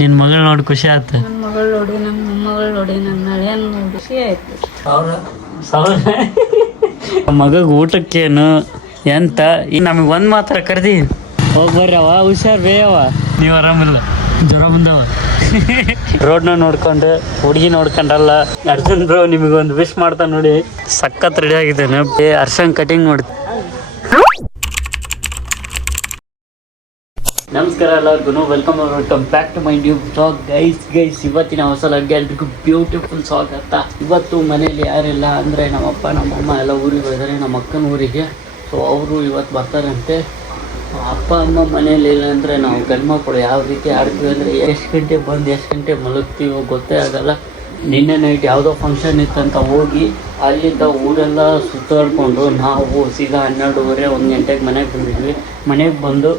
ನಿನ್ನ ಮಗಳು ನೋಡಿ ಖುಷಿ ಆಯ್ತು. ನನ್ನ ಮಗಳು ನೋಡಿ ನಮ್ಮ ಮೊಮ್ಮಗಳು ನೋಡಿ ನನ್ನ ಹಳೆಯನ್ ನೋಡಿ ಖುಷಿ ಆಯ್ತು. ಮಗಗೆ ಊಟಕ್ಕೇನು ಎಂತ ಈಗ ನಮಗೆ ಒಂದು ಮಾತ್ರ ಕರ್ದಿ ಹೋಗಿ ಬರ್ರವ ಹುಷಾರು ಬೇಯವ. ನೀವು ಆರಾಮಿಲ್ಲ, ಜ್ವರ ಬಂದವ. ರೋಡ್ನ ನೋಡ್ಕೊಂಡು ಹುಡುಗಿ ನೋಡ್ಕೊಂಡಲ್ಲ. ಅರ್ಜುನ್ ಬ್ರೋ ನಿಮಗೊಂದು ವಿಶ್ ಮಾಡ್ತಾ ನೋಡಿ. ಸಖತ್ ರೆಡಿ ಆಗಿದ್ದೇನೆ. ಅರ್ಶನ್ ಕಟಿಂಗ್ ನೋಡಿ. ನಮಸ್ಕಾರ ಎಲ್ಲರಿಗೂ, welcome back to my new blog. Guys ಇವತ್ತಿನ ಹೊಸ ಲಾಗ್ಗೆ ಎಲ್ರಿಗೂ ಬ್ಯೂಟಿಫುಲ್ ಸ್ವಾಗತ. ಇವತ್ತು ಮನೇಲಿ ಯಾರಿಲ್ಲ ಅಂದರೆ ನಮ್ಮಪ್ಪ ನಮ್ಮಮ್ಮ ಎಲ್ಲ ಊರಿಗೆ ಹೋಗಿದ್ದಾರೆ, ನಮ್ಮ ಅಕ್ಕನ ಊರಿಗೆ. ಸೊ ಅವರು ಇವತ್ತು ಬರ್ತಾರಂತೆ. ಅಪ್ಪ ಅಮ್ಮ ಮನೇಲಿ ಇಲ್ಲ ಅಂದರೆ ನಾವು ಗಂಡ್ಮಕ್ಳು ಯಾವ ರೀತಿ ಆಡ್ತೀವಿ ಅಂದರೆ ಎಷ್ಟು ಗಂಟೆಗೆ ಬಂದು ಎಷ್ಟು ಗಂಟೆಗೆ ಮಲಗ್ತೀವೋ ಗೊತ್ತೇ ಆಗಲ್ಲ. ನಿನ್ನೆ ನೈಟ್ ಯಾವುದೋ ಫಂಕ್ಷನ್ ಇತ್ತಂತ ಹೋಗಿ ಅಲ್ಲಿಂದ ಊರೆಲ್ಲ ಸುತ್ತಾಡ್ಕೊಂಡು ನಾವು ಸೀದಾ 12:30 1 ಗಂಟೆಗೆ ಮನೆಗೆ ಬಂದಿದ್ವಿ. ಮನೆಗೆ ಬಂದು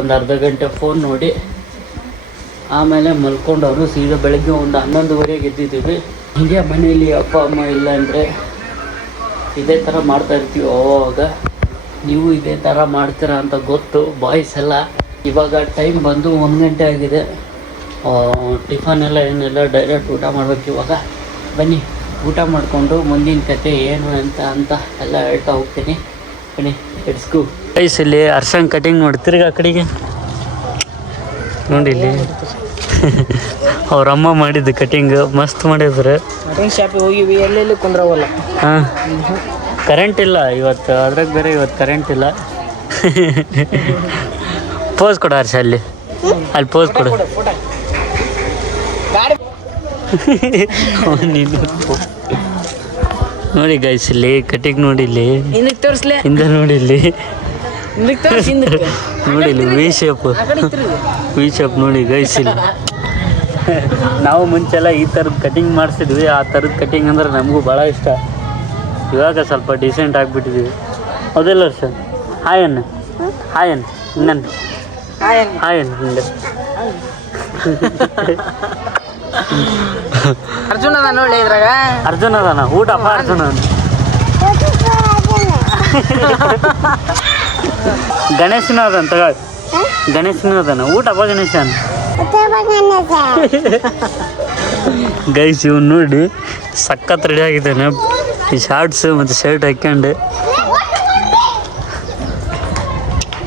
ಒಂದು ಅರ್ಧ ಗಂಟೆ ಫೋನ್ ನೋಡಿ ಆಮೇಲೆ ಮಲ್ಕೊಂಡವರು ಸೀದಾ ಬೆಳಗ್ಗೆ ಒಂದು 11:30 ಎದ್ದಿದ್ದೀವಿ. ಹೀಗೆ ಮನೆಯಲ್ಲಿ ಅಪ್ಪ ಅಮ್ಮ ಇಲ್ಲ ಅಂದರೆ ಇದೇ ಥರ ಮಾಡ್ತಾಯಿರ್ತೀವಿ. ಅವಾಗ ನೀವು ಇದೇ ಥರ ಮಾಡ್ತೀರಾ ಅಂತ ಗೊತ್ತು ಬಾಯ್ಸ್ ಎಲ್ಲ. ಇವಾಗ ಟೈಮ್ ಬಂದು 1 ಗಂಟೆ ಆಗಿದೆ. ಟಿಫನ್ ಎಲ್ಲ ಏನೆಲ್ಲ ಡೈರೆಕ್ಟ್ ಊಟ ಮಾಡಬೇಕು. ಇವಾಗ ಬನ್ನಿ ಊಟ ಮಾಡಿಕೊಂಡು ಮುಂದಿನ ಕತೆ ಏನು ಅಂತ ಎಲ್ಲ ಹೇಳ್ತಾ ಹೋಗ್ತೀನಿ. ಬನ್ನಿ ಲೆಟ್ಸ್ ಗೋ. ಗೈಸ್ ಇಲ್ಲಿ ಅರ್ಶನ್ ಕಟಿಂಗ್ ನೋಡಿ. ತಿರ್ಗಿ ಆ ಕಡೆಗೆ ನೋಡಿ, ಇಲ್ಲಿ ಅವ್ರಮ್ಮ ಮಾಡಿದ್ದು ಕಟಿಂಗ್ ಮಸ್ತ್ ಮಾಡಿದ್ರೆ. ಕಟಿಂಗ್ ಶಾಪಿಗೆ ಹೋಗಿವಿ, ಎಲ್ಲೆಲ್ಲಿ ಕುಂದ್ರವಲ್ಲ. ಹಾಂ, ಕರೆಂಟ್ ಇಲ್ಲ ಇವತ್ತು, ಅದ್ರಾಗ ಬೇರೆ ಇವತ್ತು ಕರೆಂಟ್ ಇಲ್ಲ. ಪೋಸ್ ಕೊಡು ಹರ್ಷ, ಅಲ್ಲಿ ಪೋಸ್ ಕೊಡು. ನೋಡಿ ಗೈಸ್ ಇಲ್ಲಿ ಕಟಿಂಗ್ ನೋಡಿ. ಇಲ್ಲಿ ಹಿಂದೆ ನೋಡಿ, ಇಲ್ಲಿ ನೋಡಿ, ಇಲ್ಲಿ ವಿ ಶೇಪ್ ನೋಡಿ ಗೈಸ್. ಇಲ್ಲಿ ನಾವು ಮುಂಚೆಲ್ಲ ಈ ಥರದ್ದು ಕಟಿಂಗ್ ಮಾಡಿಸಿದ್ವಿ. ಆ ಥರದ್ದು ಕಟಿಂಗ್ ಅಂದ್ರೆ ನಮಗೂ ಭಾಳ ಇಷ್ಟ. ಇವಾಗ ಸ್ವಲ್ಪ ಡಿಸೆಂಟ್ ಆಗಿಬಿಟ್ಟಿದ್ದೀವಿ, ಹೌದಿಲ್ಲ ಸರ್? ಹಾಯನ್ ಇನ್ನೇನು ಹಾಯನ್ ಹಿಂಗೆ. ಅರ್ಜುನ ನೋಡಿ, ಇದ್ರಾಗ ಅರ್ಜುನ ಅದಾನ. ಊಟಪ್ಪ ಅರ್ಜುನ. ಗಣೇಶನೂ ಅದಾನ, ತಗೊಳ್ಳಿ. ಗಣೇಶನೂ ಅದಾನ. ಊಟಪ್ಪ ಗಣೇಶನ್. ಗೈಸ್ ಇವನು ನೋಡಿ ಸಖತ್ ರೆಡಿ ಆಗಿದ್ದಾನೆ. ಈ ಶಾರ್ಟ್ಸ್ ಮತ್ತು ಶರ್ಟ್ ಹಾಕ್ಕೊಂಡು.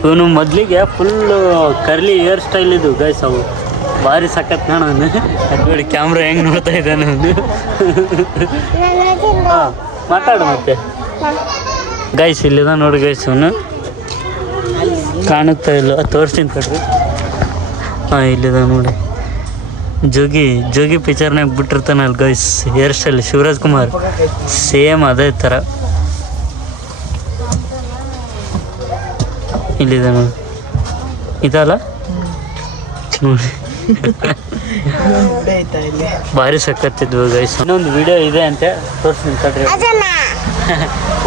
ಇವನು ಮೊದಲಿಗೆ ಫುಲ್ಲು ಕರ್ಲಿ ಹೇರ್ ಸ್ಟೈಲ್ ಇದು ಗೈಸ್. ಅವು ಭಾರಿ ಸಖತ್ ಕಾಣೋನು. ಅದು ಕ್ಯಾಮ್ರಾ ಹೆಂಗೆ ನೋಡ್ತಾ ಇದ್ದಾನೆ ಅವನು. ಹಾಂ, ಮಾತಾಡು ಮತ್ತೆ. ಗೈಸ್ ಇಲ್ಲಿದ ನೋಡಿ ಗೈಸ್, ಅವನು ಕಾಣುತ್ತಾ ಇಲ್ಲ, ತೋರಿಸ್ತೀನಿ ಕೊಡ್ರಿ. ಹಾಂ, ಇಲ್ಲಿದ ನೋಡಿ. ಜೋಗಿ ಪಿಕ್ಚರ್ನಾಗ ಬಿಟ್ಟಿರ್ತಾನಲ್ಲ guys, hair style Shivaraj Kumar same ಅದೇ ಥರ. ಇಲ್ಲಿದೆ ನೋಡಿ, ಇದಲ್ಲ ನೋಡಿ. ಭಾರಿ ಸಕ್ಕತ್ತಿದ್ವು ಗೈಸ್. ಇನ್ನೊಂದು ವಿಡಿಯೋ ಇದೆ ಅಂತೆ, ತೋರಿಸ್ತೀನಿ ಕಡ್ರಿ.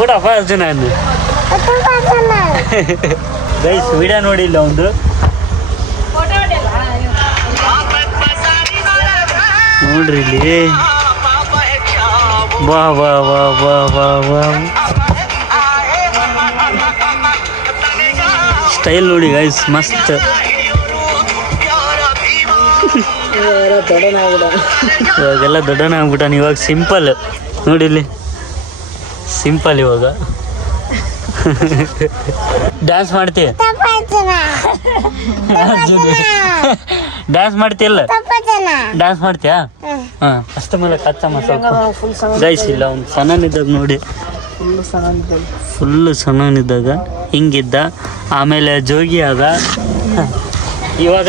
ಊಟಪ್ಪ ಅರ್ಜುನ ಅಂದು ಗೈಸ್. ವಿಡಿಯೋ ನೋಡಿಲ್ಲ ಒಂದು. ನೋಡ್ರಿ ಇಲ್ಲಿ, ವಾ ವಾ ವಾ ವಾ ವಾ ವಾ ಸ್ಟೈಲ್ ನೋಡಿ ಗೈಸ್, ಮಸ್ತ್. ಇವಾಗೆಲ್ಲ ದೊಡ್ಡನ ಆಗ್ಬಿಟ್ಟಾನ. ಇವಾಗ ಸಿಂಪಲ್ ನೋಡಿ, ಇಲ್ಲಿ ಸಿಂಪಲ್. ಇವಾಗ ಡ್ಯಾನ್ಸ್ ಮಾಡ್ತೀಯ? ಡ್ಯಾನ್ಸ್ ಮಾಡ್ತೀಯಲ್ಲ? ಡ್ಯಾನ್ಸ್ ಮಾಡ್ತೀಯಾ? ಹಾಂ, ಅಷ್ಟ ಮೇಲೆ ಕಚ್ಚಮ್ಮ ಸ್ವಲ್ಪ ಗೈಸ್. ಇಲ್ಲ ಅವ್ನು ಸಣ್ಣನಿದ್ದಾಗ ನೋಡಿ, ಫುಲ್ಲು ಸಣ್ಣನಿದ್ದಾಗ ಹಿಂಗಿದ್ದ. ಆಮೇಲೆ ಜೋಗಿ ಆದ. ಇವಾಗ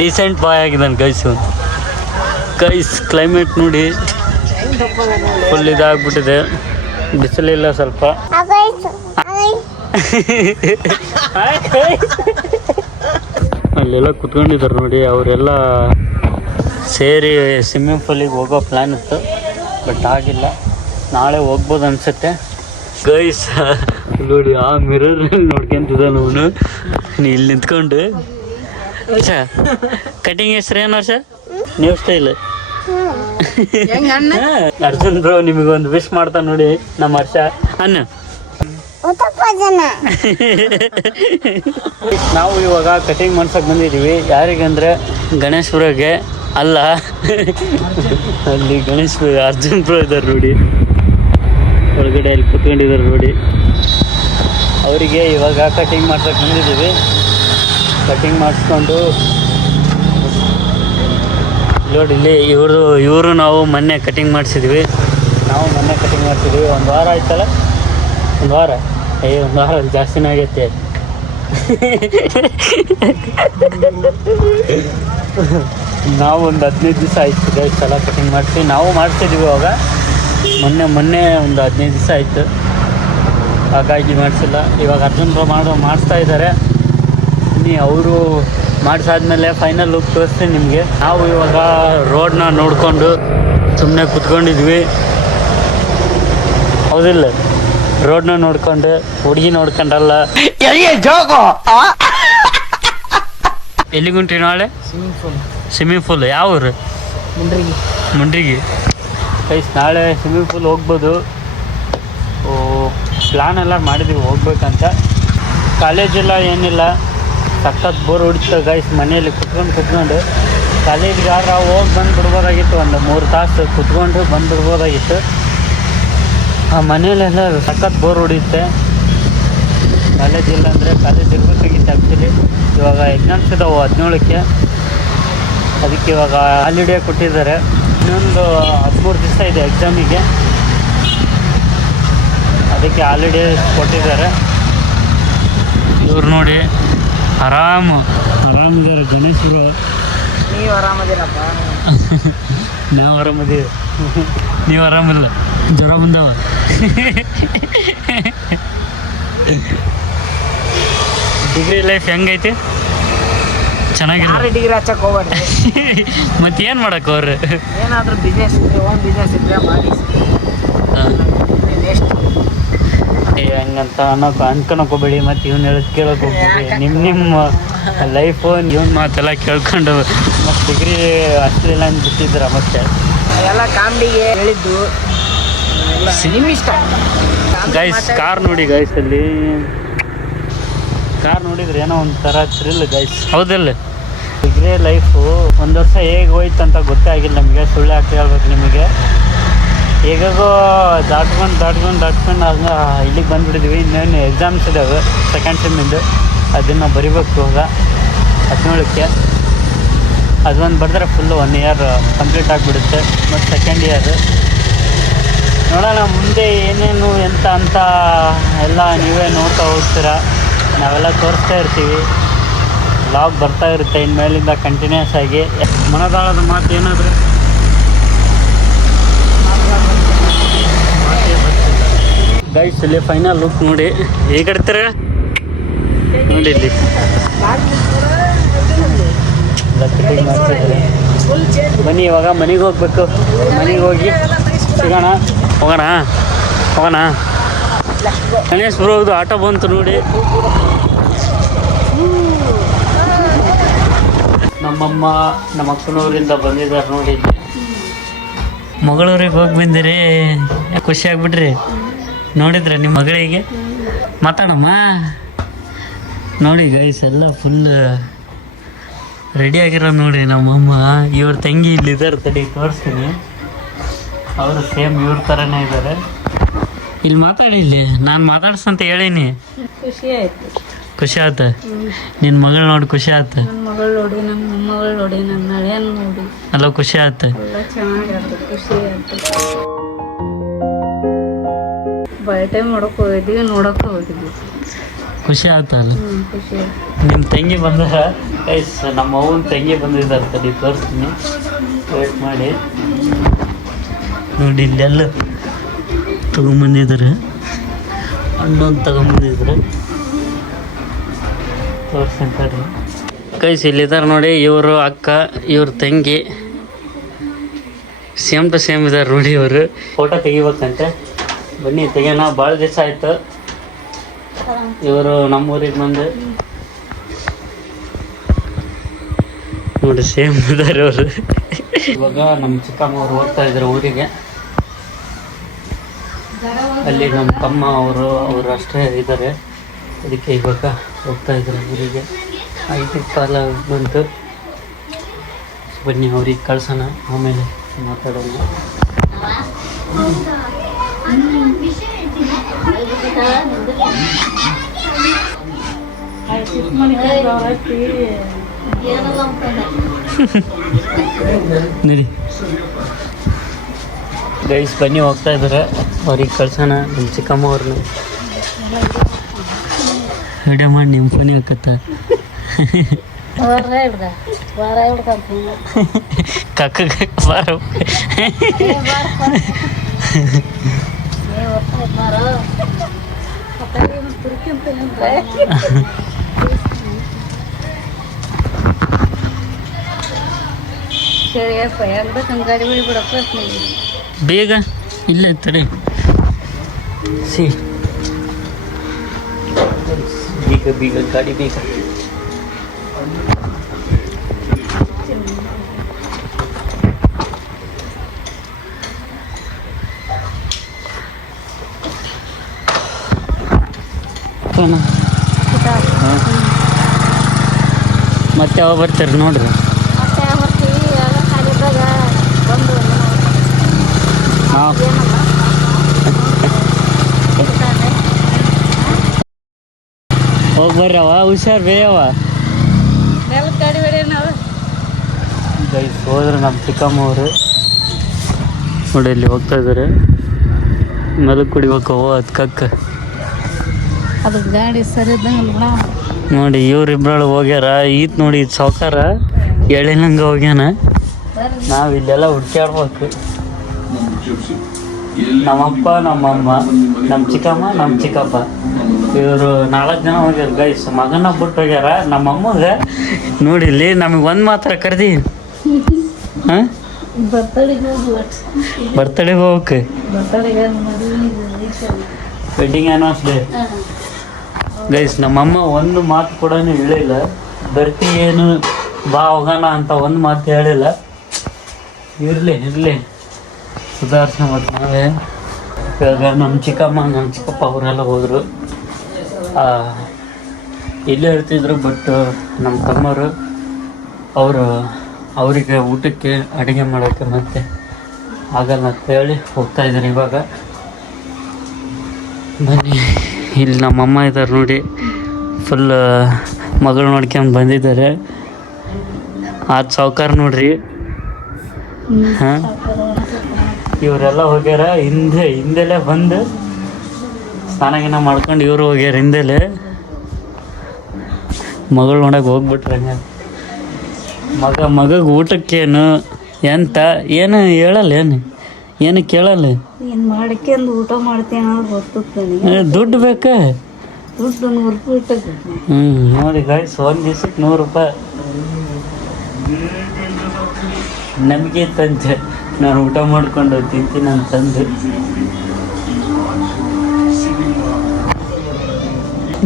ಡಿಸೆಂಟ್ ಬಾಯ್ ಆಗಿದ್ದಾನೆ ಗೈಸ್. ಕ್ಲೈಮೇಟ್ ನೋಡಿ ಫುಲ್ ಇದಾಗ್ಬಿಟ್ಟಿದೆ. ಬಿಸಿಲಿಲ್ಲ ಸ್ವಲ್ಪ. ಅಲ್ಲೆಲ್ಲ ಕುತ್ಕೊಂಡಿದ್ದಾರೆ ನೋಡಿ. ಅವರೆಲ್ಲ ಸೇರಿ ಸ್ವಿಮ್ಮಿಂಗ್ ಪೂಲಿಗೆ ಹೋಗೋ ಪ್ಲ್ಯಾನ್ ಇತ್ತು, ಬಟ್ ಆಗಿಲ್ಲ. ನಾಳೆ ಹೋಗ್ಬೋದು ಅನಿಸುತ್ತೆ ಗೈಸ್. ನೋಡಿ ಆ ಮಿರರಲ್ಲಿ ನೋಡ್ಕೊಂತಿದ್ದಾನೆ ಅವನು ಇಲ್ಲಿ ನಿಂತ್ಕೊಂಡು. ಕಟಿಂಗ್ ಹೆಸ್ರು ಏನು ವರ್ಷ? New style. ಅರ್ಜುನ್ ಬ್ರೋ ನಿಮಗೊಂದು ವಿಶ್ ಮಾಡ್ತಾ ನೋಡಿ ನಮ್ಮ ಹರ್ಷ. ಅನ್ನ ನಾವು ಇವಾಗ ಕಟಿಂಗ್ ಮಾಡ್ಸಕ್ ಬಂದಿದ್ದೀವಿ. ಯಾರಿಗಂದ್ರೆ ಗಣೇಶ್ವರಗೆ ಅಲ್ಲ, ಅಲ್ಲಿ ಗಣೇಶ್ ಅರ್ಜುನ್ ಪ್ರೋ ಇದ್ದಾರೆ ನೋಡಿ, ಹೊರಗಡೆ ಅಲ್ಲಿ ಕುತ್ಕೊಂಡಿದ್ದಾರೆ ನೋಡಿ. ಅವರಿಗೆ ಇವಾಗ ಕಟಿಂಗ್ ಮಾಡ್ಸಕ್ಕೆ ಬಂದಿದ್ದೀವಿ. ಕಟಿಂಗ್ ಮಾಡಿಸ್ಕೊಂಡು ನೋಡಿ ಇಲ್ಲಿ ಇವರು ನಾವು ಮೊನ್ನೆ ಕಟಿಂಗ್ ಮಾಡಿಸಿದ್ವಿ. ಒಂದು ವಾರ ಆಯ್ತಲ್ಲ, ಒಂದು ವಾರ ಜಾಸ್ತಿನೇ ಆಗೈತೆ. ನಾವು ಒಂದು 15 ದಿವಸ ಆಯ್ತು ಗೈಸ್ ಎಲ್ಲ ಕಟಿಂಗ್ ಮಾಡಿಸಿ. ನಾವು ಮಾಡಿಸಿದ್ವಿ ಅವಾಗ ಮೊನ್ನೆ ಒಂದು 15 ದಿವಸ ಆಯಿತು, ಹಾಗಾಗಿ ಮಾಡಿಸಿಲ್ಲ. ಇವಾಗ ಅರ್ಜುನ್ ಪ್ರೋ ಮಾಡಿಸ್ತಾ ಇದ್ದಾರೆ. ಅವರು ಮಾಡಿಸಾದ್ಮೇಲೆ ಫೈನಲ್ ಲುಕ್ ತೋರಿಸ್ತೀನಿ ನಿಮಗೆ. ನಾವು ಇವಾಗ ರೋಡ್ನ ನೋಡಿಕೊಂಡು ಸುಮ್ಮನೆ ಕುತ್ಕೊಂಡಿದ್ವಿ, ಹೌದಿಲ್ಲ? ರೋಡ್ನ ನೋಡ್ಕೊಂಡು ಹುಡುಗಿ ನೋಡ್ಕೊಂಡಲ್ಲ. ಎಲ್ಲಿಗುಂಟ್ರಿ ನಾಳೆ? Swimming pool. ಯಾವ ಊರು? ಮುಂಡ್ರಿಗಿ. ಗೈಸ್ ನಾಳೆ ಸ್ವಿಮ್ಮಿಂಗ್ ಪೂಲ್ ಹೋಗ್ಬೋದು. ಪ್ಲಾನ್ ಎಲ್ಲ ಮಾಡಿದ್ದೀವಿ ಹೋಗ್ಬೇಕಂತ. ಕಾಲೇಜಿಲ್ಲ ಏನಿಲ್ಲ, ಸಖತ್ ಬೋರ್ ಹೊಡಿತು ಗೈಸ್. ಮನೆಯಲ್ಲಿ ಕುತ್ಕೊಂಡು ಕಾಲೇಜಿಗೆ ಆದ್ರೆ ಹೋಗಿ ಬಂದುಬಿಡ್ಬೋದಾಗಿತ್ತು. ಒಂದು 3 ತಾಸು ಕುತ್ಕೊಂಡು ಬಂದುಬಿಡ್ಬೋದಾಗಿತ್ತು. ಆ ಮನೆಯಲ್ಲೆಲ್ಲ ಸಖತ್ ಬೋರ್ ಹೊಡಿಯುತ್ತೆ. ಕಾಲೇಜ್ ಇಲ್ಲ ಅಂದರೆ ಕಾಲೇಜ್ ಇರಬೇಕಾಗಿತ್ತು ಆ್ಯಕ್ಚುಲಿ. ಇವಾಗ ಎಕ್ಸಾಮ್ಸ್ ಇದಾವೆ 17ಕ್ಕೆ, ಅದಕ್ಕೆ ಇವಾಗ ಹಾಲಿಡೇ ಕೊಟ್ಟಿದ್ದಾರೆ. ಇನ್ನೊಂದು 13 ದಿವಸ ಇದೆ ಎಕ್ಸಾಮಿಗೆ, ಅದಕ್ಕೆ ಹಾಲಿಡೇ ಕೊಟ್ಟಿದ್ದಾರೆ. ಇವ್ರು ನೋಡಿ ಆರಾಮಿದ್ದಾರೆ ಗಣೇಶರು. ನೀವು ಆರಾಮದಿರಪ್ಪ? ನಾವು ಆರಾಮದೀವಿ, ನೀವು ಆರಾಮಿಲ್ಲ, ಜ್ವರ ಬಂದವ. ಡಿಗ್ರಿ ಲೈಫ್ ಹೆಂಗೈತಿ? ಚೆನ್ನಾಗಿಲ್ಲ. ಡಿಗ್ರಿ ಹಚ್ಚಕ್ಕೆ ಹೋಗ್ಬೇಡ್ರಿ. ಮತ್ತೆ ಏನು ಮಾಡಕ್ಕೆ ಅವ್ರು? ಏನಾದರೂ ಬಿಸ್ನೆಸ್ ಇದ್ರೆ, ಓನ್ ಬಿಸ್ನೆಸ್ ಇದ್ರೆ ಮಾಡಿ. ನೆಕ್ಸ್ಟ್ ಹಂಗಂತ ಅನ್ಕೊಳಕೋಬೇಡಿ. ಮತ್ತು ಇವ್ನು ಹೇಳೋದು ಕೇಳೋಕೆ ಹೋಗ್ಬೇಡಿ. ನಿಮ್ಮ ಲೈಫು ಇವ್ನ ಮಾತೆಲ್ಲ ಕೇಳ್ಕೊಂಡು ಮತ್ತು ಡಿಗ್ರಿ ಅಷ್ಟಲಿಲ್ಲ ಅಂತ ಬಿಟ್ಟಿದ್ದೀರ. ಮತ್ತೆ ಎಲ್ಲ ಕಾಮಿಡಿಗೆ ಹೇಳಿದ್ದು ನಿಮ್ಮ ಇಷ್ಟ. ಗೈಸ್ ಕಾರ್ ನೋಡಿ ಗೈಸ್, ಅಲ್ಲಿ ಕಾರ್ ನೋಡಿದ್ರೆ ಏನೋ ಒಂಥರ ಥ್ರಿಲ್ ಗೈಸ್, ಹೌದಿಲ್ಲ? ಡಿಗ್ರಿ ಲೈಫು 1 ವರ್ಷ ಹೇಗೆ ಹೋಯ್ತು ಅಂತ ಗೊತ್ತೇ ಆಗಿಲ್ಲ ನಮಗೆ. ಸುಳ್ಳು ಹಾಕಿ ಹೇಳ್ಬೇಕು ನಿಮಗೆ. ಹೇಗಾಗೋ ದಾಟ್ಕೊಂಡು ಹಂಗೆ ಇಲ್ಲಿಗೆ ಬಂದುಬಿಟ್ಟಿದ್ವಿ. ಇನ್ನೇನು ಎಕ್ಸಾಮ್ಸ್ ಇದ್ದಾವೆ ಸೆಕೆಂಡ್ ಸೆಮ್ಮಿಂದು, ಅದನ್ನು ಬರಿಬೇಕು ಇವಾಗ 17ಕ್ಕೆ. ಅದೊಂದು ಬರೆದ್ರೆ ಫುಲ್ಲು 1 ಇಯರ್ ಕಂಪ್ಲೀಟ್ ಆಗಿಬಿಡುತ್ತೆ. ಮತ್ತು ಸೆಕೆಂಡ್ ಇಯರ್ ನೋಡೋಣ ಮುಂದೆ ಏನೇನು ಎಂತ ಅಂತ ಎಲ್ಲ ನೀವೇ ನೋಡ್ತಾ ಹೋಗ್ತೀರ. ನಾವೆಲ್ಲ ತೋರಿಸ್ತಾ ಇರ್ತೀವಿ, ವ್ಲಾಗ್ ಬರ್ತಾ ಇರುತ್ತೆ ಇನ್ಮೇಲಿಂದ ಕಂಟಿನ್ಯೂಸ್ ಆಗಿ. ಮನದಾಳದ ಮಾತು ಏನಾದರೂ ಗೈಸ್ ಇಲ್ಲಿ ಫೈನಲ್ ಲುಕ್ ನೋಡಿ. ಹೇಗೆ ಇಡ್ತೀರ ನೋಡಿ ಇಲ್ಲಿ ಕಟಿಂಗ್ ಮಾಡ್ತಿದ್ದಾರೆ. ಬನ್ನಿ ಇವಾಗ ಮನೆಗೆ ಹೋಗ್ಬೇಕು. ಮನೆಗೆ ಹೋಗಿ ಸಿಗೋಣ. ಹೋಗೋಣ. ಗಣೇಶ್ ಬರೋದು ಆಟೋ ಬಂತು ನೋಡಿ. ನಮ್ಮಮ್ಮ ನಮ್ಮ ಅಕ್ಕನೂರಿಂದ ಬಂದಿದ್ದಾರೆ ನೋಡಿ. ಮಗಳೂರಿಗೆ ಹೋಗಿ ಬಂದಿರಿ, ಖುಷಿ ಆಗ್ಬಿಟ್ರಿ ನೋಡಿದ್ರೆ ನಿಮ್ಮ ಮಗಳಿಗೆ. ಮಾತಾಡಮ್ಮ ನೋಡಿ ಗೈಸ್, ಎಲ್ಲ ಫುಲ್ ರೆಡಿ ಆಗಿರೋ ನೋಡಿ ನಮ್ಮಮ್ಮ. ಇವ್ರ ತಂಗಿ ಇಲ್ಲಿದ್ದಾರೆ, ತಡಿ ತೋರಿಸ್ತೀನಿ. ಅವರು ಸೇಮ್ ಇವ್ರ ಥರನೇ ಇದ್ದಾರೆ. ಇಲ್ಲಿ ಮಾತಾಡಿ, ಇಲ್ಲಿ ನಾನು ಮಾತಾಡ್ಸಂತ ಹೇಳೀನಿ. ಖುಷಿ ಆಯ್ತು ನಿನ್ನ ಮಗಳು ನೋಡಿ? ಖುಷಿ ಆಯ್ತು ನನ್ನ ಮಗಳು ನೋಡಿ, ನನ್ನ ಮೊಮ್ಮಗಳು ನೋಡಿ, ನನ್ನ ಹಳೆಯನ್ ನೋಡಿ ಎಲ್ಲ ಖುಷಿ ಆಯ್ತು. ಎಲ್ಲ ಚೆನ್ನಾಗಿರುತ್ತೆ, ಖುಷಿ ಆಯ್ತು. ಬಯಟೆ ಮಾಡೋಕೆ ಹೋಗಿದ್ವಿ, ನೋಡೋಕೆ ಹೋಗಿದ್ವಿ. ಖುಷಿ ಆಯ್ತಲ್ಲ? ಖುಷಿ ಆಯ್ತು. ನಿಮ್ಮ ತಂಗಿ ಬಂದಾರ ಗೈಸ್, ನಮ್ಮ ಅವ್ವನ ತಂಗಿ ಬಂದಿದ್ದಾರೆ. ತಡಿ ತೋರಿಸ್ತೀನಿ, ವೇಟ್ ಮಾಡಿ ನೋಡಿ. ಇಲ್ಲೆಲ್ಲ ತೊಗೊಂಬಂದಿದ್ದಾರೆ, ಹಣ್ಣೊಂದು ತಗೊಂಬಂದಿದ್ದಾರೆ. ತೋರಿಸ್ತಾರೆ ಗೈಸ್, ಇಲ್ಲಿದ್ದಾರೆ ನೋಡಿ. ಇವರು ಅಕ್ಕ, ಇವ್ರ ತಂಗಿ ಸೇಮ್ ಟು ಸೇಮ್ ಇದ್ದಾರೆ ನೋಡಿ. ಇವರು ಫೋಟೋ ತೆಗಿಬೇಕಂತೆ. ಬನ್ನಿ ತೆಗಿಯೋಣ, ಭಾಳ ದಿವಸ ಆಯಿತು. ಇವರು ನಮ್ಮೂರಿಗೆ ಬಂದು ನೋಡಿ ಸೇಮ್ ಇದ್ದಾರೆ ಅವರು. ಇವಾಗ ನಮ್ಮ ಚಿಕ್ಕಮ್ಮ ಅವ್ರು ಹೋಗ್ತಾ ಇದ್ದಾರೆ ಊರಿಗೆ. ಅಲ್ಲಿ ನಮ್ಮ ತಮ್ಮ ಅವರು ಅಷ್ಟೇ ಇದ್ದಾರೆ. ಅದಕ್ಕೆ ಇವಾಗ ಹೋಗ್ತಾ ಇದ್ದಾರೆ ಊರಿಗೆ. 5 ಕಾಲ ಬಂತು. ಬನ್ನಿ ಅವ್ರಿಗೆ ಕಳ್ಸೋಣ, ಆಮೇಲೆ ಮಾತಾಡೋಣ. ನಡಿ ಗೈಸ್, ಬನ್ನಿ ಹೋಗ್ತಾ ಇದ್ದಾರೆ. ಅವ್ರಿಗೆ ಕಳ್ಸೋಣ. ನಮ್ಮ ಚಿಕ್ಕಮ್ಮ ಅವ್ರನ್ನ ವಿಡಿಯೋ ಮಾಡಿ ನಿಮ್ಮ ಫೋನಿಗೆ ಹಾಕತ್ತ. ಕಕ್ಕ ಬಾರ ಬೇಗ ಇಲ್ಲ ತಡೆ. ಬೀಗ ಗಾಡಿ ಬೇಗ. ಮತ್ತೆ ಯಾವಾಗ ಬರ್ತಾರೆ ನೋಡ್ರಿ. ಹಾಂ ಹೋಗಿ ಬರ್ರಿ. ಅವ ಹುಷಾರು ಬೇಯವ ಗೈಸ್. ಹೋದ್ರೆ ನಮ್ಮ ಚಿಕ್ಕಮ್ಮ ಅವರು ನೋಡಿ ಇಲ್ಲಿ ಹೋಗ್ತಾ ಇದ್ದಾರೆ. ಮೆಲಕ್ ಕುಡಿಬೇಕು ಅದಕ್ಕಕ್ಕ. ಅದು ಗಾಡಿ ಸರಿ ನೋಡಿ ಇವ್ರಿಬ್ರಳು ಹೋಗ್ಯಾರ. ಈತ್ ನೋಡಿ ಸಾವ್ಕಾರ ಎಳೆನಂಗ ಹೋಗ್ಯಾನ. ನಾವು ಇಲ್ಲೆಲ್ಲ ಹುಡ್ಕ್ಯಾಡ್ಬೇಕು. ನಮ್ಮಪ್ಪ, ನಮ್ಮಮ್ಮ, ನಮ್ಮ ಚಿಕ್ಕಮ್ಮ, ನಮ್ಮ ಚಿಕ್ಕಪ್ಪ ಇವರು 4 ಜನ ಹೋಗ್ಯಾರ ಗೈಸ್. ಮಗನ ಬಿಟ್ಟು ಹೋಗ್ಯಾರ. ನಮ್ಮಮ್ಮಗೆ ನೋಡಿ ಇಲ್ಲಿ ನಮಗೆ ಒಂದು ಮಾತ್ರ ಕರ್ದಿ. ಹಾಂ ಬರ್ತಡೆಗೆ ಹೋಗಕ್ಕೆ ವೆಡ್ಡಿಂಗ್ ಆ್ಯನಿವರ್ಸರಿ ಗೈಸ್. ನಮ್ಮಮ್ಮ ಒಂದು ಮಾತು ಕೂಡ ಹೇಳಿಲ್ಲ. ಬರ್ತಿ ಏನು ಬಾ ಹೋಗೋಣ ಅಂತ ಒಂದು ಮಾತು ಹೇಳಿಲ್ಲ. ಇರಲಿ ಸುಧಾರಿಸ ಮತ್ತು ನಾವೇ. ಇವಾಗ ನಮ್ಮ ಚಿಕ್ಕಮ್ಮ, ನಮ್ಮ ಚಿಕ್ಕಪ್ಪ ಅವರೆಲ್ಲ ಹೋದರು. ಇಲ್ಲೇ ಇರ್ತಿದ್ರು. ಬಟ್ ನಮ್ಮ ತಮ್ಮರು ಅವರಿಗೆ ಊಟಕ್ಕೆ ಅಡುಗೆ ಮಾಡೋಕ್ಕೆ ಮತ್ತೆ ಆಗಲ್ಲ ಅಂತ ಹೇಳಿ ಹೋಗ್ತಾ ಇದ್ದಾರೆ ಇವಾಗ. ಬನ್ನಿ, ಇಲ್ಲಿ ನಮ್ಮಮ್ಮ ಇದ್ದಾರೆ ನೋಡಿ. ಫುಲ್ ಮಗಳು ನೋಡ್ಕೊಂಡು ಬಂದಿದ್ದಾರೆ. ಆದ ಸಾವ್ಕಾರ ನೋಡ್ರಿ. ಹಾಂ ಇವರೆಲ್ಲ ಹೋಗ್ಯಾರ. ಹಿಂದೆಲೆ ಬಂದು ಸ್ನಾನ ಮಾಡ್ಕೊಂಡು ಇವರು ಹೋಗ್ಯಾರ ಹಿಂದೆಲೆ. ಮಗಳು ನೋಡಕ್ಕೆ ಹೋಗ್ಬಿಟ್ರೆ ಮಗಗೆ ಊಟಕ್ಕೇನು ಎಂತ ಏನು ಹೇಳಲ್ಲ, ಏನು ಕೇಳಲ್ಲ. ಮಾಡ್ಕೊಂಡು ಊಟ ಮಾಡ್ತೇನೆ ಗೊತ್ತ. ದುಡ್ಡು ಬೇಕ? ದುಡ್ಡು 100 ರೂಪಾಯಿ. ನೋಡಿ ಗಾಯ್ಸ್, ಒಂದು ದಿವ್ಸಕ್ಕೆ 100 ರೂಪಾಯಿ ನಮಗೆ ತಂದೆ. ನಾನು ಊಟ ಮಾಡ್ಕೊಂಡು ತಿಂತೀನಿ ಅಂತಂದು.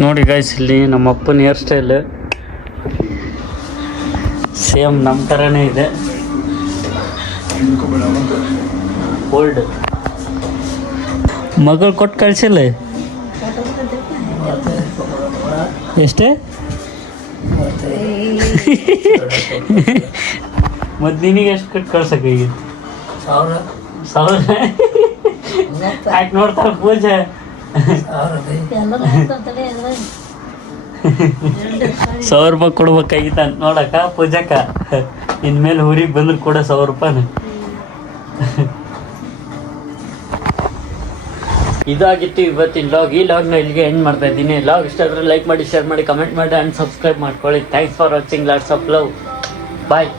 ನೋಡಿ ಗಾಯ್ಸ್, ಇಲ್ಲಿ ನಮ್ಮ ಅಪ್ಪನ ಹೇರ್ ಸ್ಟೈಲ್ ಸೇಮ್ ನಮ್ಮ ಥರನೇ ಇದೆ. ಓಲ್ಡ್ ಮಗಳು ಕೊಟ್ಟು ಕಳಿಸಿಲ್ಲ. ಎಷ್ಟೇ ಮತ್ತು ನಿನಗೆ ಎಷ್ಟು ಕಟ್ಟು ಕಳ್ಸಕ್ಕೆ ಈಗ? 1000 ಯಾಕೆ ನೋಡ್ತಾರೆ ಪೂಜೆ? 100 ರೂಪಾಯಿ ಕೊಡ್ಬೇಕಾಗಿತ್ತ ಅಂತ ನೋಡಕ್ಕ ಪೂಜಕ್ಕ. ಇನ್ಮೇಲೆ ಊರಿಗೆ ಬಂದ್ರೆ ಕೂಡ 100 ರೂಪಾಯಿ. ಇದಾಗಿತ್ತು ಇವತ್ತಿನ ಲಾಗ್. ಈ ಲಾಗ್ನ ಇಲ್ಲಿಗೆ ಎಂಡ್ ಮಾಡ್ತಾ ಇದ್ದೀನಿ. ಲಾಗ್ ಇಷ್ಟ ಆದರೆ ಲೈಕ್ ಮಾಡಿ, ಶೇರ್ ಮಾಡಿ, ಕಮೆಂಟ್ ಮಾಡಿ ಆ್ಯಂಡ್ ಸಬ್ಸ್ಕ್ರೈಬ್ ಮಾಡ್ಕೊಳ್ಳಿ. Thanks for watching. Lots of love. Bye.